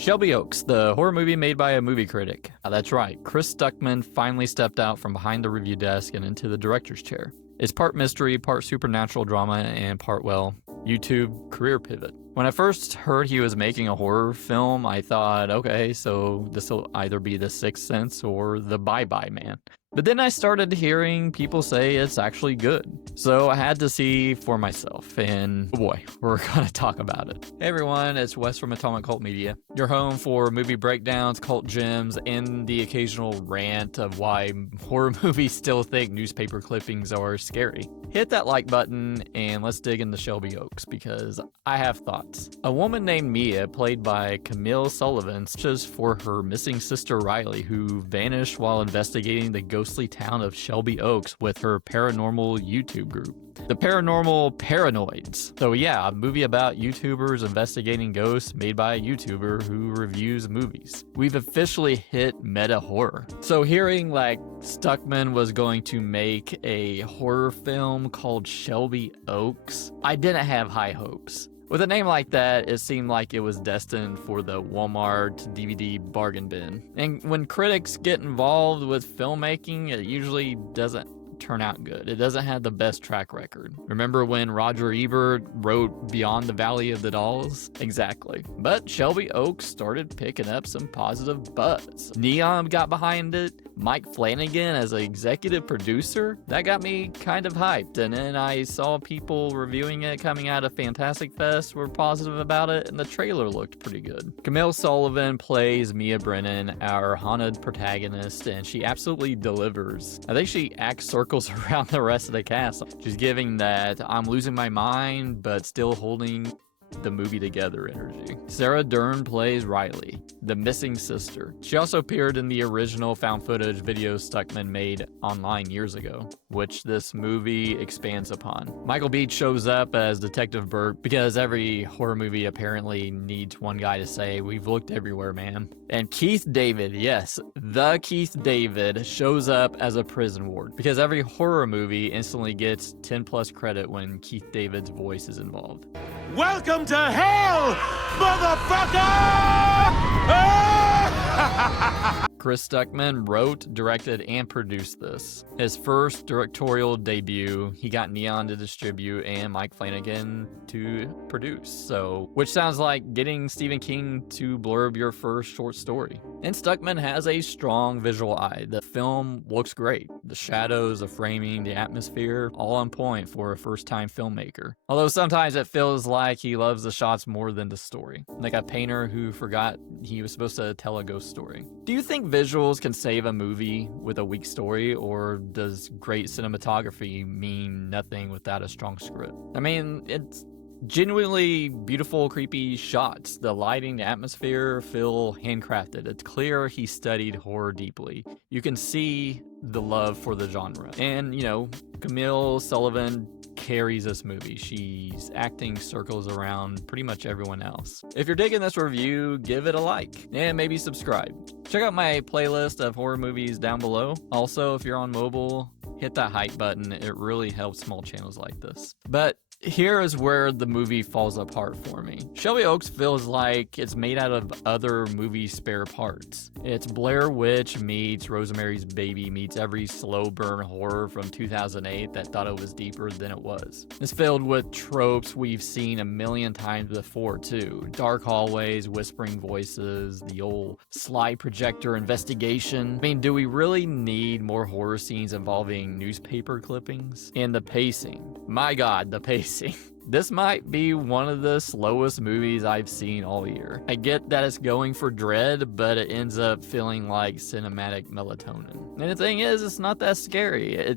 Shelby Oaks, the horror movie made by a movie critic. That's right, Chris Stuckmann finally stepped out from behind the review desk and into the director's chair. It's part mystery, part supernatural drama, and part, well, YouTube career pivot. When I first heard he was making a horror film, I thought, okay, so this will either be The Sixth Sense or The Bye-Bye Man. But then I started hearing people say it's actually good. So I had to see for myself, and oh boy, we're gonna talk about it. Hey everyone, it's Wes from Atomic Cult Media, your home for movie breakdowns, cult gems, and the occasional rant of why horror movies still think newspaper clippings are scary. Hit that like button and let's dig into Shelby Oaks, because I have thoughts. A woman named Mia, played by Camille Sullivan, searches for her missing sister Riley, who vanished while investigating the ghostly town of Shelby Oaks with her paranormal YouTube group, the Paranormal Paranoids. So yeah, a movie about YouTubers investigating ghosts made by a YouTuber who reviews movies. We've officially hit meta horror. So hearing like Stuckmann was going to make a horror film called Shelby Oaks, I didn't have high hopes. With a name like that, it seemed like it was destined for the Walmart DVD bargain bin. And when critics get involved with filmmaking, it usually doesn't turn out good. It doesn't have the best track record. Remember when Roger Ebert wrote Beyond the Valley of the Dolls? Exactly. But Shelby Oaks started picking up some positive buzz. Neon got behind it. Mike Flanagan as an executive producer, that got me kind of hyped. And then I saw people reviewing it coming out of Fantastic Fest were positive about it, and the trailer looked pretty good. Camille Sullivan plays Mia Brennan, our haunted protagonist, and she absolutely delivers. I think she acts circles around the rest of the cast. She's giving that I'm losing my mind, but still holding the movie together energy. Sarah Durn plays Riley, the missing sister. She also appeared in the original found footage video Stuckmann made online years ago, which this movie expands upon. Michael Beach shows up as Detective Burke because every horror movie apparently needs one guy to say, "We've looked everywhere, man." And Keith David, yes, the Keith David, shows up as a prison ward because every horror movie instantly gets 10 plus credit when Keith David's voice is involved. Welcome to hell, motherfucker! Chris Stuckmann wrote, directed, and produced this. His first directorial debut, he got Neon to distribute and Mike Flanagan to produce. So, which sounds like getting Stephen King to blurb your first short story. And Stuckmann has a strong visual eye. The film looks great. The shadows, the framing, the atmosphere, all on point for a first-time filmmaker. Although sometimes it feels like he loves the shots more than the story. Like a painter who forgot he was supposed to tell a ghost story. Do you think visuals can save a movie with a weak story, or does great cinematography mean nothing without a strong script? I mean, it's genuinely beautiful, creepy shots. The lighting, the atmosphere feel handcrafted. It's clear he studied horror deeply. You can see the love for the genre. And, you know, Camille Sullivan carries this movie. She's acting circles around pretty much everyone else. If you're digging this review, give it a like and maybe subscribe. Check out my playlist of horror movies down below. Also, if you're on mobile, hit that hype button. It really helps small channels like this. But here is where the movie falls apart for me. Shelby Oaks feels like it's made out of other movie spare parts. It's Blair Witch meets Rosemary's Baby meets every slow burn horror from 2008 that thought it was deeper than it was. It's filled with tropes we've seen a million times before too. Dark hallways, whispering voices, the old slide projector investigation. I mean, do we really need more horror scenes involving newspaper clippings? And the pacing. My God, the pacing. This might be one of the slowest movies I've seen all year. I get that it's going for dread, but it ends up feeling like cinematic melatonin. And the thing is, it's not that scary.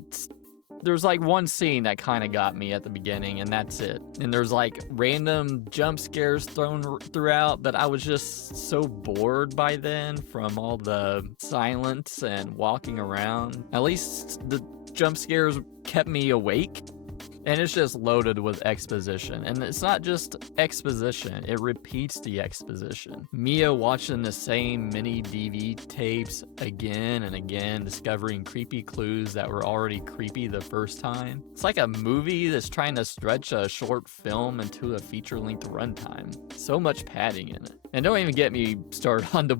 There's like one scene that kind of got me at the beginning, and that's it. And there's like random jump scares thrown throughout, but I was just so bored by then from all the silence and walking around. At least the jump scares kept me awake. And it's just loaded with exposition. And it's not just exposition, it repeats the exposition. Mia watching the same mini DV tapes again and again, discovering creepy clues that were already creepy the first time. It's like a movie that's trying to stretch a short film into a feature-length runtime. So much padding in it. And don't even get me started on the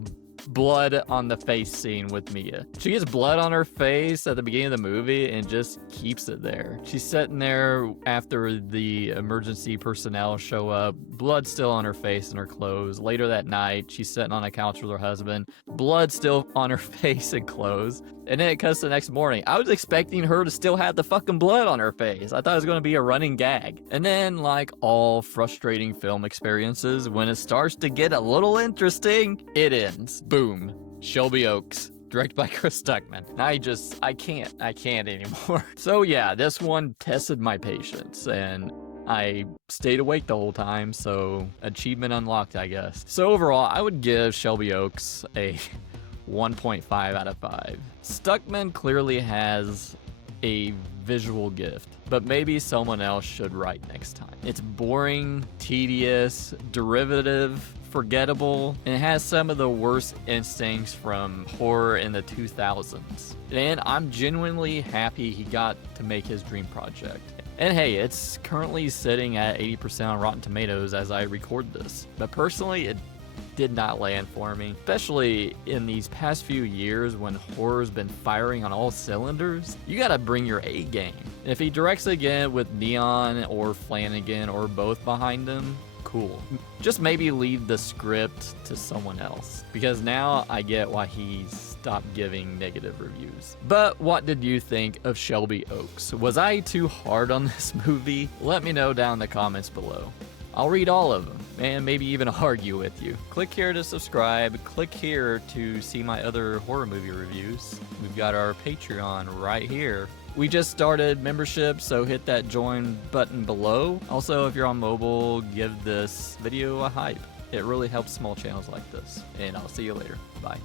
blood on the face scene with Mia. She gets blood on her face at the beginning of the movie and just keeps it there. She's sitting there after the emergency personnel show up, blood still on her face and her clothes. Later that night, she's sitting on a couch with her husband, blood still on her face and clothes. And then it cuts the next morning. I was expecting her to still have the fucking blood on her face. I thought it was going to be a running gag. And then, like all frustrating film experiences, when it starts to get a little interesting, it ends. Boom. Shelby Oaks. Directed by Chris Stuckmann. I can't anymore. So yeah, this one tested my patience, and I stayed awake the whole time, so achievement unlocked, I guess. So overall, I would give Shelby Oaks a 1.5 out of 5. Stuckmann clearly has a visual gift, but maybe someone else should write next time. It's boring, tedious, derivative, forgettable, and it has some of the worst instincts from horror in the 2000s. And I'm genuinely happy he got to make his dream project. And hey, it's currently sitting at 80% on Rotten Tomatoes as I record this. But personally, it did not land for me, especially in these past few years when horror's been firing on all cylinders. You gotta bring your A game. And if he directs again with Neon or Flanagan or both behind him, cool. Just maybe leave the script to someone else, because now I get why he stopped giving negative reviews. But what did you think of Shelby Oaks? Was I too hard on this movie? Let me know down in the comments below. I'll read all of them, and maybe even argue with you. Click here to subscribe, click here to see my other horror movie reviews. We've got our Patreon right here. We just started membership, so hit that join button below. Also, if you're on mobile, give this video a hype. It really helps small channels like this. And I'll see you later. Bye.